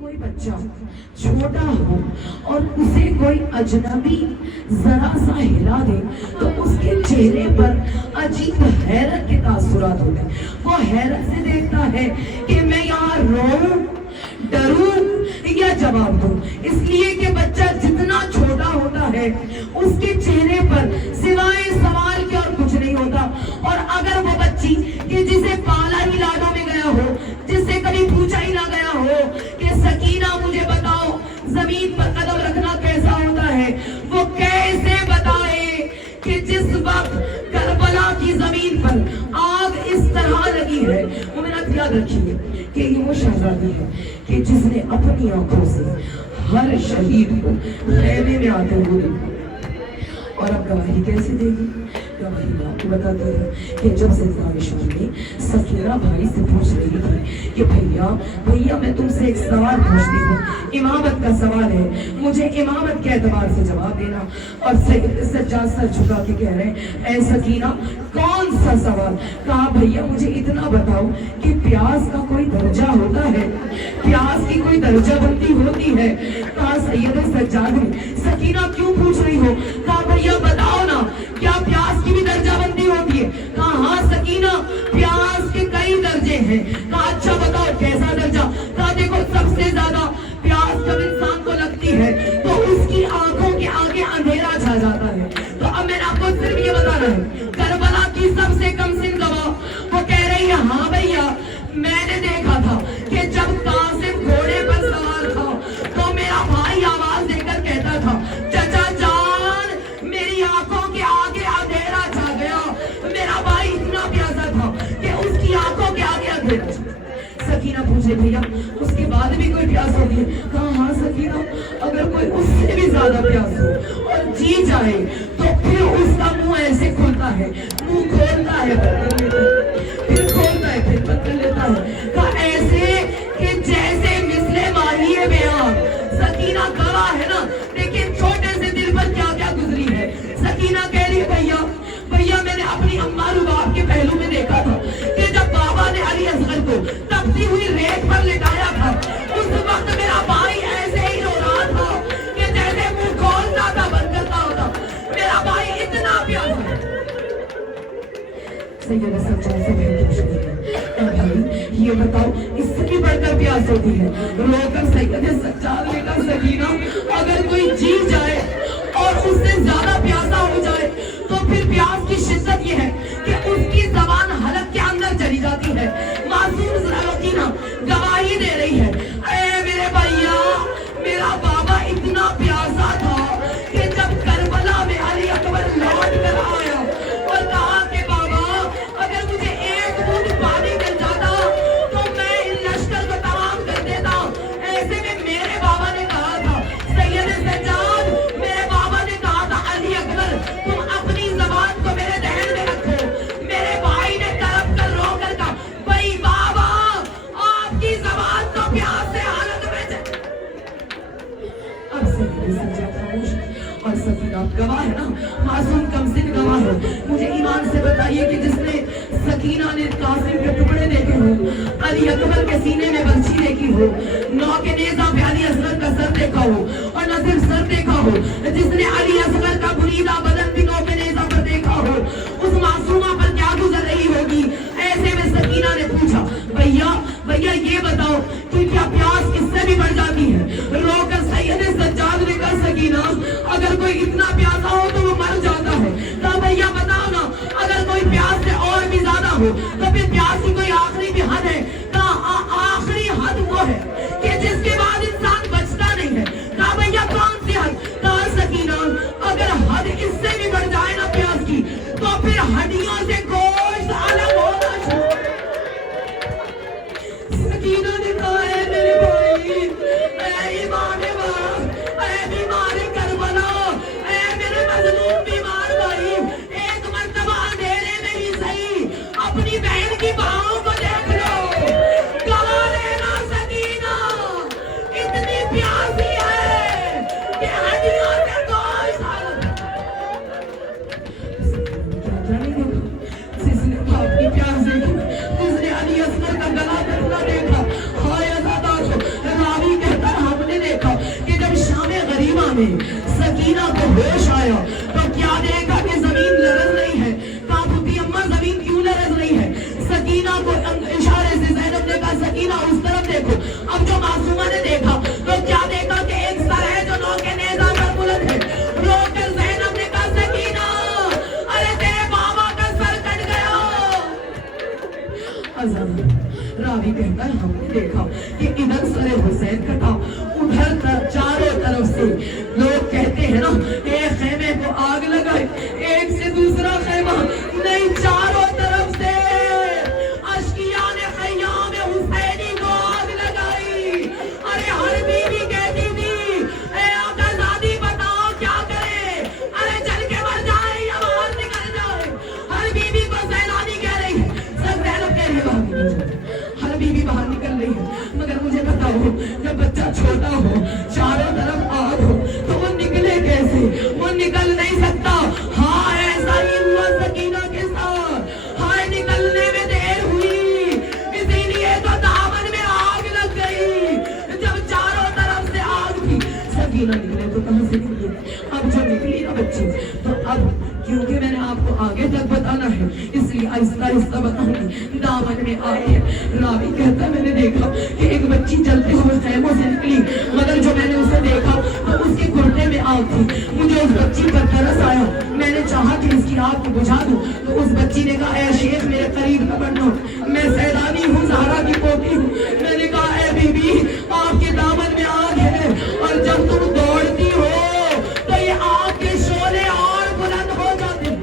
کوئی بچہ چھوٹا ہو اور اسے کوئی اجنبی ذرا سا ہلا دے تو اس کے چہرے پر عجیب حیرت کے تاثرات ہوتے ہیں. وہ حیرت سے دیکھتا ہے کہ میں یہاں روؤں, ڈروں یا جواب دوں. اس لیے کہ بچہ جتنا چھوٹا ہوتا ہے اس کے چہرے پر سوائے سوال کے اور کچھ نہیں ہوتا. اور اگر وہ بچی کہ جسے پالا ہی لاڈوں میں گیا ہو, جس سے کبھی پوچھا ہی نہ گیا ہو کہ سکینہ مجھے بتاؤ زمین پر قدم رکھنا کیسا ہوتا ہے, وہ کیسے بتائے کہ جس وقت کربلا کی زمین پر آگ اس طرح لگی ہے. مومنات یاد رکھیے کہ یہ وہ شہزادی ہے کہ جس نے اپنی آنکھوں سے ہر شہید کو خیمے میں آتے ہوئے دیکھا. اور اب گواہی کیسے دے گی؟ گواہی میں آپ کو بتاتی ہوں کہ جب زندہ نشان میں سکینہ بھائی سے پوچھ رہی تھی کہ بھیا میں تم سے ایک سوال پوچھتی ہوں, امامت کا سوال ہے, مجھے امامت کے اعتبار سے جواب دینا. اور سجاد سر جھکا کے کہہ رہے ہیں اے سکینہ کون سا سوال؟ کہا بھیا مجھے اتنا بتاؤ کہ پیاس کا کوئی درجہ ہوتا ہے, پیاس کی کوئی درجہ بندی ہوتی ہے؟ کہا سید سجاد سکینہ کیوں پوچھ رہی ہو؟ کہا بھیا بتاؤ نا کیا پیاس کی بھی درجہ بندی ہوتی ہے؟ کہا ہاں سکینہ پیاس کے کئی درجے ہیں. کہا اچھا بتاؤ کیسا درجہ؟ کہا دیکھو سب سے زیادہ پیاس جب انسان کو لگتی ہے تو اس کی آنکھوں کے آگے اندھیرا چھا جاتا ہے. تو اب میں نے آپ کو صرف یہ بتا رہا ہے کربلا کی سب سے کم سن گواہ وہ کہہ رہی ہے ہاں بھیا میں نے دیکھا تھا کہ جب قاسم گھوڑے پر سوار تھا تو میرا بھائی آواز دے کر کہتا تھا چچا جان میری آنکھوں کے آگے اندھیرا چھا گیا. میرا بھائی اتنا پیاسا تھا کہ اس کی آنکھوں کے آگے اندھیرا چھا. سکینہ پوچھے بھیا اس کے بعد بھی کوئی پیاس ہوتی ہے؟ کہا ہاں سکینہ اگر کوئی اس سے بھی زیادہ پیاس ہو اور جی جائے تو پھر اس کا منہ ایسے کھلتا ہے, منہ کھولتا ہے پھر کھولتا ہے پھر بند کر لیتا ہے. کہا ایسے کہ جیسے مثل ماہی بیان. سکینہ گواہ ہے نا, لیکن چھوٹے سے دل پر کیا کیا گزری ہے. سکینہ کہہ رہی بھیا میں نے اپنی اماں رباب کے پہلو میں دیکھا تھا کہ جب بابا نے علی اصغر کو تپتی ہوئی ریت پر لٹایا تھا اس وقت میرا بھائی ایسے ہی رو رہا تھا کہ جیسے منہ کھولتا تھا بند کرتا ہوتا. میرا بھائی اتنا پیاسا ہے. سید سجاد سے بہت خوش ہوئی ہے اے بھائی یہ بتاؤ اس سے بھی بڑھ کر پیاس ہوتی ہے؟ رو کر سید سجاد نے کہا سکینہ اگر کوئی جی جائے اور اس سے زیادہ پیاسا ہو جائے تو پھر پیاس کی شدت یہ ہے کہ اس کی زبان حلق کے اندر چلی جاتی ہے. معصوم سکینہ گواہی دے رہی ہے اے میرے بھیا میرا بابا اتنا پیاسا تھا کہ جب کربلا میں علی اکبر لوٹ کر آیا اور کہا کہ بابا اگر مجھے ایک بوند پانی مل جاتا تو میں ان لشکر کو تمام کر دیتا. ایسے میں میرے بابا نے کہا تھا سید سجاد میرے بابا نے کہا تھا علی اکبر تم اپنی زبان کو میرے دہن میں رکھو. میرے بھائی نے تڑپ کر رو کر کہا بھائی بابا آپ کی زبان تو پیاس سے حالت میں اب سید سجاد خاموش اور سکینہ گواہ ہے نا, معصوم کم سن گواہ ہے. مجھے ایمان سے بتائیے کہ جس نے سکینہ نے قاسم کے ٹکڑے دیکھے ہو, علی اکبر کے سینے میں برچھی دیکھی ہو, نو کے نیزہ پہ علی اصغر کا سر دیکھا ہو اور نہ صرف سر دیکھا ہو, جس نے علی اصغر کا بریدہ بدن بھی نو کے نیزہ پر دیکھا ہو, اس معصومہ پر کیا گزر رہی ہوگی. ایسے میں سکینہ نے پوچھا بھیا یہ بتاؤ کہ کیا پیاس اس سے بھی بڑھ جاتی ہے؟ رو کر سید سجاد نے کہا سکینہ اگر کوئی اتنا پیاسا ہو تو وہ مر جاتا ہے. کہا بھیا بتاؤ نا اگر کوئی پیاس سے اور بھی زیادہ ہو تو پھر پیاس کی کوئی آخری بھی حد ہے؟ کہا آخری حد وہ ہے کہ جس کے بعد انسان بچتا نہیں ہے. کہا بھیا کون سی حد؟ کہا سکینہ اگر حد اس سے بھی بڑھ جائے نا پیاس کی تو پھر ہڈیوں سے گوشت الگ ہونا شروع. سکینہ نے کہا ہے میرے بھائی میں سکینہ کو ہوش آیا تو کیا دیکھا کہ زمین لرز رہی ہے. کہا پھوپھی اماں زمین کیوں لرز رہی ہے؟ سکینہ کو اشارے سے زینب نے کہا سکینہ اس طرف دیکھو. اب جو معصومہ نے دیکھا تو کیا دیکھا کہ ایک سر ہے جو نو کے نیزہ پر بلند ہے. رو کر زینب نے کہا سکینہ ارے تیرے بابا کا سر کٹ گیا. راوی کہتا ہے ہم نے دیکھا کہ ادھر سر حسین کٹا, ادھر چاروں طرف سے لوگ کہتے ہیں نا ایک خیمے کو آگ لگائے, ایک سے دوسرا خیمہ نہیں, چاروں طرف سے اشکیاء نے خیام حسینی کو آگ لگائی. ارے ہر بیوی کہتی تھی اے آقا زادی بتاؤ کیا کرے, ارے جل کے مر جائے یا باہر نکل جائے. ہر بیوی کو زینانی کہہ رہی ہے, سب زینب کہہ رہی ہے باہر نکل جائے. ہر بیوی باہر نکل رہی ہے, مگر مجھے بتاؤ جب بچہ چھوٹا ہو چاروں طرف آگ ہو تو وہ نکلے کیسے؟ وہ نکل نہیں سکتا. ہاں ایسا ہی ہوا سکینہ کے ساتھ, ہائے نکلنے میں دیر ہوئی, اسی لیے تو دامن میں آگ لگ گئی. جب چاروں طرف سے آگ تھی سکینہ نکلے تو کہاں سے نکلی؟ اب جو نکلی نا بچی تو اب کیونکہ میں نے آپ کو آگے تک بتانا ہے اس لیے آہستہ آہستہ بتاؤں گی. دامن میں آگ ہے. راوی کہتا میں نے دیکھا کہ ایک بچی چلتے ہوئے خیموں سے نکلی, مگر جو میں نے اسے دیکھا تو اس کے گھٹنے میں آگ تھی. مجھے اس بچی پر ترس آیا, میں نے چاہا کہ اس کی آگ کو بجھا دوں تو اس بچی نے کہا اے شیخ میرے قریب نہ بڑھو, میں سیدانی ہوں, زہرا کی پوتی ہوں. میں نے کہا اے بی بی آپ کے دامن میں آگ ہے اور جب تم دوڑتی ہو تو یہ آگ کے شعلے اور بلند ہو جاتے ہیں.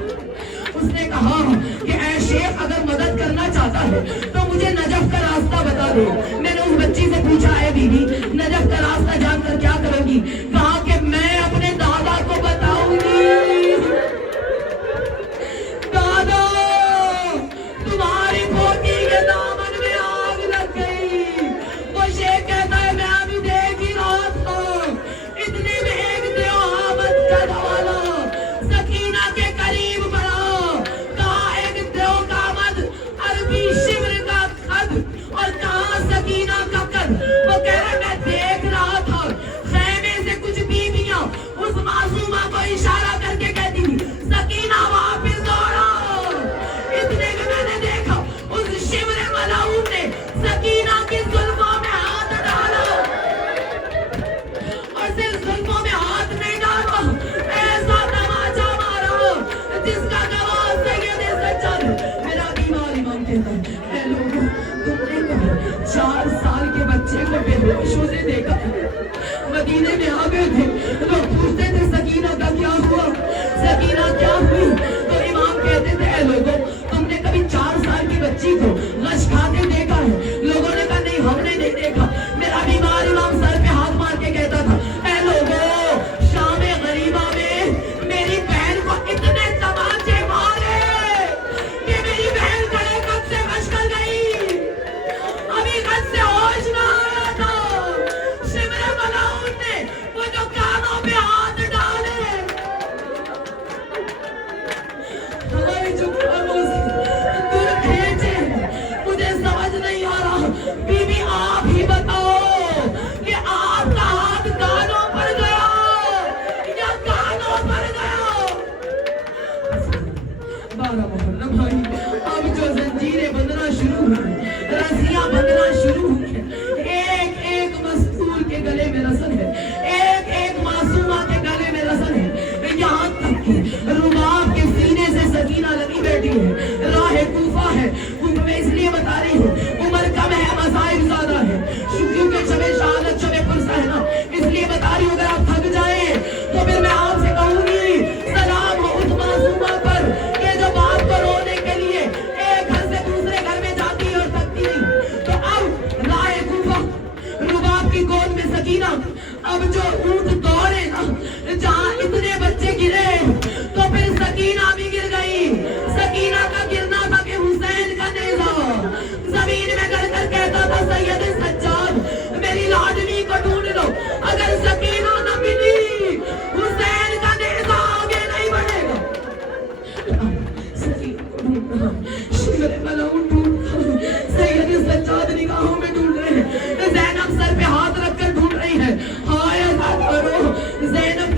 اس نے کہا کہ اے شیخ اگر مدد کرنا چاہتا ہے تو مجھے نجف کا راستہ بتا دے. میں نے اس بچی سے پوچھا اے بی بی نجف کا راستہ جان کر کیا کرو گی؟ کہا کہ میں اپنے دادا کو بتاؤں گی. دادا تمہاری پوتی کے دامن میں آگ لگ گئی. وہ شیخ کہتا ہے میں ابھی دیکھ ہی رہا تھا, اتنے میں ایک دیو حامد کا دوالا سکینہ کے قریب بڑھا. کہا ایک دیو کا مد عربی شمر کا خد اور کہاں سکینہ کا قد. وہ کہہ رہا میں دیکھ رہا تھا خیمے سے کچھ بیویاں اس معصومہ کو اشارہ کر کے کہتی تھی سکینہ واپس دوڑو. اتنے میں نے دیکھا اس شمر ملعون نے سکینہ کی زلفوں میں ہاتھ ڈالا اور صرف زلفوں میں ہاتھ نہیں ڈالا, ایسا تماچا مارا جس کا گواہ سید سجاد میرا بیمار امام کہتا ہے اے لوگوں تم نے کبھی 4 سال کے بچے کو بے ہوش ہوتے دیکھا؟ مدینے میں آ گئے تھے, لوگ پوچھتے تھے سکینہ کا کیا ہوا, سکینہ کیا ہوئی؟ تو امام کہتے تھے اے لوگوں تم نے کبھی 4 سال کی بچی کو غش کھاتے دیکھا ہے؟ لوگوں نے کہا نہیں ہم نے نہیں دیکھا. میرا بیمار امام سر پہ ہاتھ مار کے کہتا تھا اے لوگوں شام غریبہ میں میری بہن کو اتنے تماچے مارے کہ میری بہن کڑے قد سے غش کر گئی, ابھی قد سے ہوش نہ آیا تھا. شمر ملعون نے وہ جو کانوں پہ ہاتھ ڈالے, ہمارے جو کانوں سے دور کھینچے, مجھے سمجھ نہیں آ رہا. بی بی آپ ہی بتاؤ کہ آپ کا ہاتھ کانوں پر گیا یا کانوں پر گیا؟ 12 محرم بھائی اب جو زنجیریں بندنا شروع ہوئی, رسیاں بندنا شروع ہوئی, ایک ایک مستور کے گلے میں رسن ہے, ایک ایک معصومہ کے گلے میں رسن ہے, یہاں تک کہ رباب کے سینے سے سکینہ لگی بیٹھی ہے. راہ کوفہ ہے, میں اس لیے بتا رہی ہوں عمر کم ہے مصائب زیادہ ہے, کیونکہ شب شہادت شب پرسہ ہے نا, اس لیے بتا رہی ہوں اگر آپ تھک جائیں تو پھر میں آپ سے کہوں گی سلام ہو اس معصومہ پر کہ جو باپ کو رونے کے لیے ایک گھر سے دوسرے گھر میں جاتی اور تھکتی نہیں. تو اب راہ کوفہ رباب کی گود میں سکینہ, اب جو اونٹ دوڑے نا جہاں اتنے بچے گرے تو پھر سکینہ بھی گر گئی. سکینہ کا گرنا تھا کہ حسین کا نیزہ زمین میں گڑ کر کہتا تھا سید سجاد میری لاڈلی کو ڈھونڈ لو. اگر سکینہ نہ ملی حسین کا نیزہ آگے نہیں بڑھے گا. سکینہ کو ڈھونڈنا, شمر ملعون ڈھونڈنا, سید سجاد نگاہوں میں ڈھونڈ رہے ہیں, زینب سر پہ ہاتھ رکھ کر ڈھونڈ رہی ہے. ہائے ایسا کرو زینب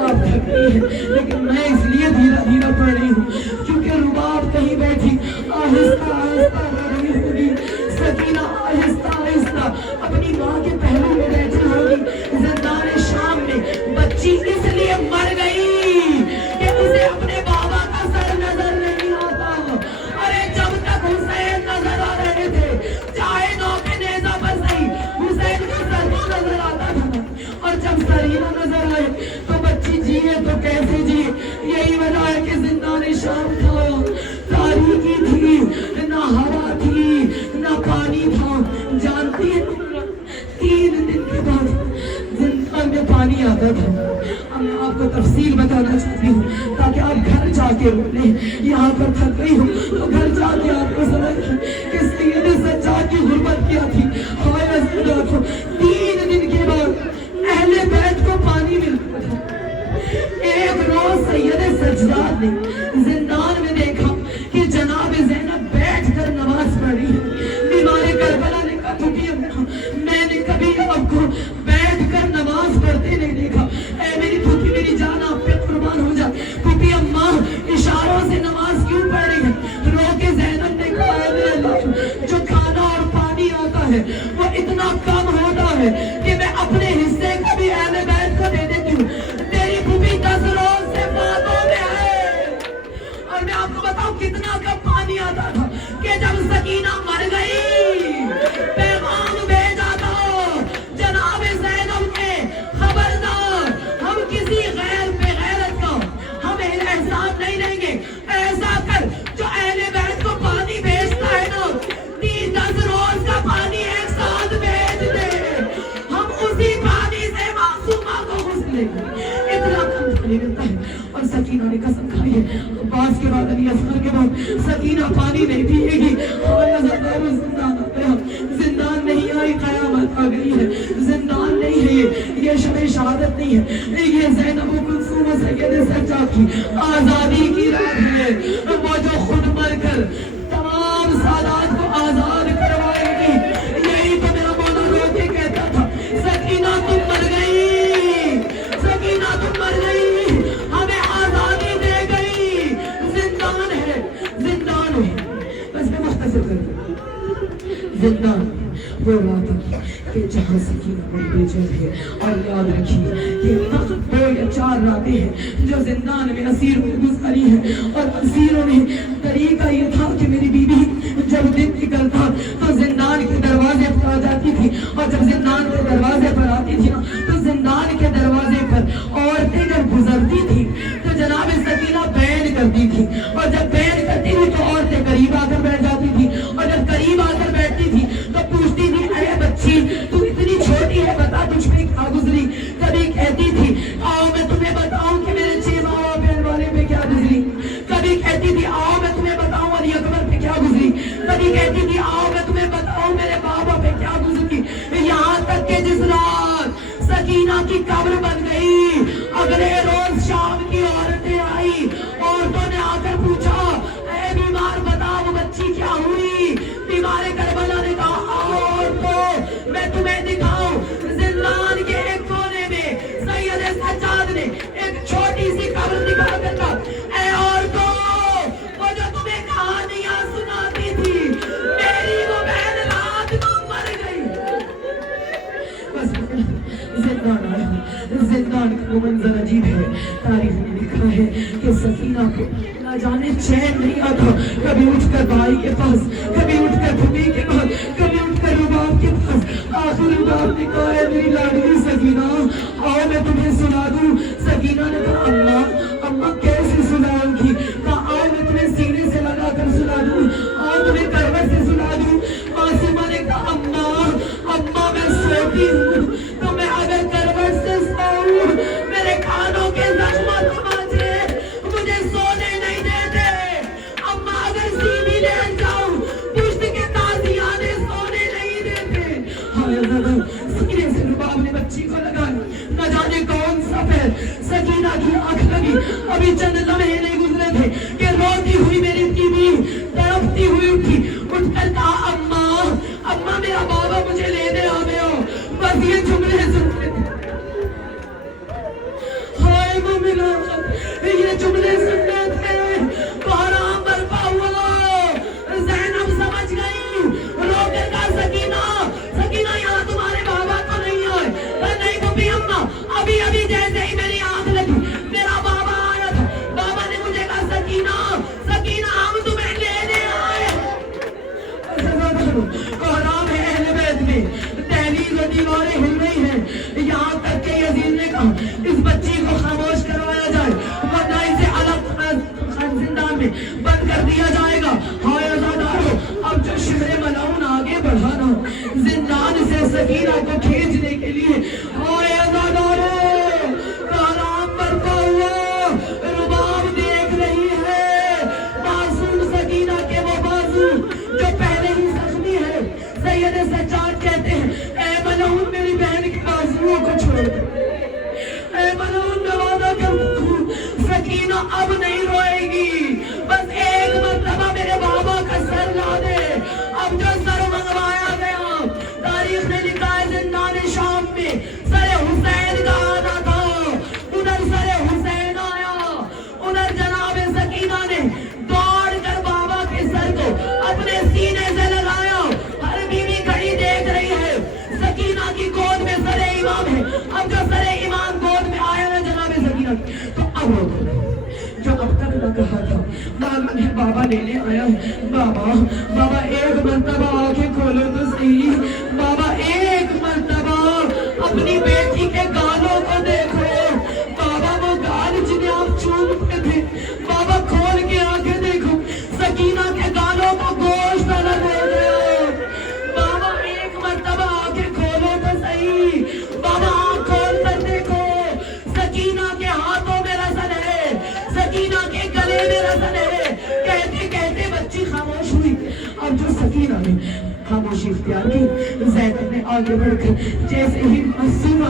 آپ تھک رہی ہیں، لیکن میں اس لیے دھیرا دھیرا پڑھ رہی ہوں کیونکہ رباب کہیں بیٹھی آہستہ آہستہ رو رہی ہوگی، سکینہ آہستہ آہستہ اپنی ماں کے پہلو میں بیٹھی ہوگی۔ زندان شام میں بچی اس لیے مر گئی کہ اسے اپنے بابا کا سر نظر نہیں آتا۔ ارے جب تک حسین نظر آ رہے تھے، چاہے نو کے نیزہ پر صحیح، حسین کا سر تو نظر آتا تھا، اور جب سر ہی نہ نظر آئے تو بچی جیے تو کیسے جیے؟ یہی وجہ ہے کہ زندان شام تھا، تاریکی تھی، نہ ہوا تھی نہ پانی تھا۔ جانتی ہے 3 دن کے بعد زندان میں پانی آتا تھا۔ اب میں آپ کو تفصیل بتانا چاہتی ہوں تاکہ آپ گھر جا کے رو لیں۔ یہاں پر تھک گئی ہوں تو گھر جا کے آپ کو سمجھ کہ سید سجاد کی غربت کیا تھی۔ ہائے عزیزاں کو 3 دن کے بعد اہل بیت کو پانی ملتا تھا۔ ایک روز سید سجاد نے زندان میں دیکھا کہ جناب زینب بیٹھ کر نماز پڑھ رہی ہے۔ بیمار کربلا نے کہا پھوپھی اماں، میں نے کبھی آپ کو بیٹھ کر نماز پڑھتے نہیں دیکھا، اے میری پھوپھی میری جان آپ پہ قربان ہو جائے، پھوپھی اماں اشاروں سے نماز کیوں پڑھ رہی ہے؟ رو کے زینب نے کہا اے میرے اللہ، جو کھانا اور پانی آتا ہے وہ اتنا کم ہوتا ہے کہ میں اپنے حصے کا بھی اہل بیت کو دے دیتی ہوں۔ تیری پھوپھی 10 روز سے باتوں میں ہے، اور میں آپ کو بتاؤں کتنا کم پانی آتا تھا کہ جب سکینہ مر گئی پیغام بھیجا تھا جناب زینب کے، خبردار ہم کسی غیر پہ غیرت کا ہم احسان نہیں لیں گے، ایسا کر جو اہل بیت کو پانی بھیجتا ہے نا 10 روز کا پانی ایک ساتھ بھیج دے، ہم اسی پانی سے معصومہ کو غسل لیں گے۔ اتنا کم پانی ملتا ہے، اور سکینہ نے قسم کھائی ہے عباس کے بعد علی اصغر کے بعد سکینہ پانی نہیں پیے گی۔ ہمارے ہزاروں زندان آتے ہیں، زندان نہیں آئی قیامت آ گئی ہے، زندان نہیں ہے یہ شب شہادت نہیں ہے، یہ زینب و کلثوم و سید سجاد کی آزادی کی رات ہے، وہ جو خود مر کر تمام سادات کو آزاد کروائے گی۔ یہی تو میرا مولا رو کے کہتا تھا سکینہ تم مر گئی، سکینہ تم مر گئی، ہمیں آزادی دے گئی، زندان ہے زندان ہے۔ بس میں مختصر کر دوں، زندان وہ رات ہے کہ جہاں سکینہ بڑی بے چین ہے، اور یاد رکھیے کہ فقط 2 یا 4 راتیں ہیں جو زندان میں اسیروں نے گزاری ہیں، اور اسیروں نے طریقہ یہ تھا کہ میری بیوی جب دن نکلتا تو زندان کے دروازے پر آ جاتی تھی، اور جب زندان کے دروازے پر آتی تھی نا تو زندان کے دروازے پر عورتیں جب گزرتی تھی تو جناب سکینہ بین کرتی تھی، اور جب بین کرتی تھی تو عورتیں قریب آ کر بیٹھ جاتی تھی، اور جب قریب آ کر بیٹھتی تھی تو پوچھتی تھی اے بچی تو اتنی چھوٹی ہے بتا تجھ پہ کیا گزری؟ کبھی کہتی تھی آؤ میں تمہیں بتاؤں کہ میرے 6 ماں بہن والے پہ کیا گزری، کبھی کہتی تھی آؤ میں تمہیں بتاؤں علی اکبر پہ کیا گزری، کبھی کہتی تھی آؤ میں تمہیں بتاؤں میرے بابا پہ کیا گزری، یہاں تک کہ جس رات سکینہ کی قبر بن گئی اگلے روز شام کی عورتیں آئی، عورتوں نے آ کر پوچھا اے بیمار بتا وہ بچی کیا ہوئی؟ بیمار کربلا نے کہا عورتوں میں تمہیں دکھاؤں، زندان کے ایک کونے میں سید سجاد نے ایک چھوٹی سی قبر دکھا کر کہا اے عورتوں وہ جو تمہیں کہانیاں سناتی تھی میری وہ بہن رات کو مر گئی۔ بس زندان آیا، زندان کا وہ منظر عجیب ہے، تاریخ نے لکھا ہے کہ سکینہ کو نہ جانے چین نہیں آتا، کبھی اٹھ کر بھائی کے پاس، کبھی اٹھ کر پھوپھی کے پاس، کبھی اٹھ کر رباب کے پاس، آخر رباب نے کہا ہے میری لاڈلی سکینہ آؤ میں تمہیں سنا دوں۔ سکینہ نے کہا اللہ اماں کیسے سناؤں گی؟ کہا آؤ میں تمہیں سینے سے لگا کر سنا دوں، آؤ تمہیں کروٹ سے سنا دوں۔ معصومہ نے کہا اماں میں سوتی ہوں تو میں اگر کروٹ سے سوؤں میرے کانوں کے زخمات تماچے مجھے سونے نہیں دیتے، اماں اگر سیدھی لیٹ جاؤں پشت کے تازیانے سونے نہیں دیتے۔ ہائے زدہ سینے سے رباب نے بچی کو لگایا، نہ جانے کون سا پیر سکینہ کی آنکھ لگی، ابھی چند لمحے نہیں گزرے تھے کہ روتی ہوئی میری بیوی تڑپتی ہوئی اٹھی، اٹھ کر کہا اماں میرا بابا مجھے لینے آ گیا، بس یہ جملے سنتے تھے یہ جملے سننے تھے تو حرام برپا ہوا. زینب سمجھ گئی, رو کر کہا سکینہ, سکینہ یہاں تمہارے بابا تو نہیں آئے. نہیں پھوپھی اماں, ابھی ابھی جیسے ہی میری آنکھ لگی میرا بابا آیا تھا. بابا نے مجھے کہا سکینہ, سکینہ ہم تمہیں لینے آئے. کوہرام ہے اہل بیت میں, دہلیز و دیواریں ہل رہی ہیں, یہاں تک کہ یزید نے کہا اس بچی کو خاموش کروایا جائے ورنہ اسے الگ زندان میں بند کر دیا جائے گا. ہائے عزادارو, اب جو شمر ملعون آگے بڑھانا زندان سے سکینہ کو کھینچنے کے لیے. ہائے عزادارو, کارام برپا ہوا, رباب دیکھ رہی ہے معصوم سکینہ کے وہ بازو جو پہلے ہی زخمی ہے. سید سجاد کہتے ہیں اے ملعون میری بہن کے بازوؤں کو چھوڑ دے. اے ملعون میں وعدہ کرتا ہوں سکینہ اب نہیں روئے گی, بس ایک مرتبہ میرے بابا کا سر لا دے. اب جو سر منگوایا گیا, تاریخ نے لکھا ہے زندان شام میں سر حسین کا آنا تھا. ادھر سر حسین آیا, ادھر جناب سکینہ نے دوڑ کر بابا کے سر کو اپنے سینے سے لگایا. ہر بیوی کھڑی دیکھ رہی ہے, سکینہ کی گود میں سر امام ہے. اب جو سر امام گود میں آیا نا جناب سکینہ, تو اب رو دو جو اب تک نہ کہا تھا بابا لینے آیا ہے. بابا, بابا ایک مرتبہ آنکھیں کھولو تو صحیح. بابا ایک مرتبہ اپنی بیٹی کے گالوں کو دیکھو. بابا وہ گال جنہیں آپ چومتے تھے, بابا کھول کے آنکھیں دیکھو, سکینہ کے گالوں کو گوشت الگ ہو گیا. بابا ایک مرتبہ آنکھیں کھولو تو صحیح. بابا آنکھ کھول کر دیکھو, سکینہ کے ہاتھوں میں رسن ہے, سکینہ کے گلے میں رسن ہے. کہتے کہتے بچی خاموش ہوئی. اب جو سکینہ نے خاموشی اختیار کی, زینب نے آگے بڑھ کر جیسے ہی معصوم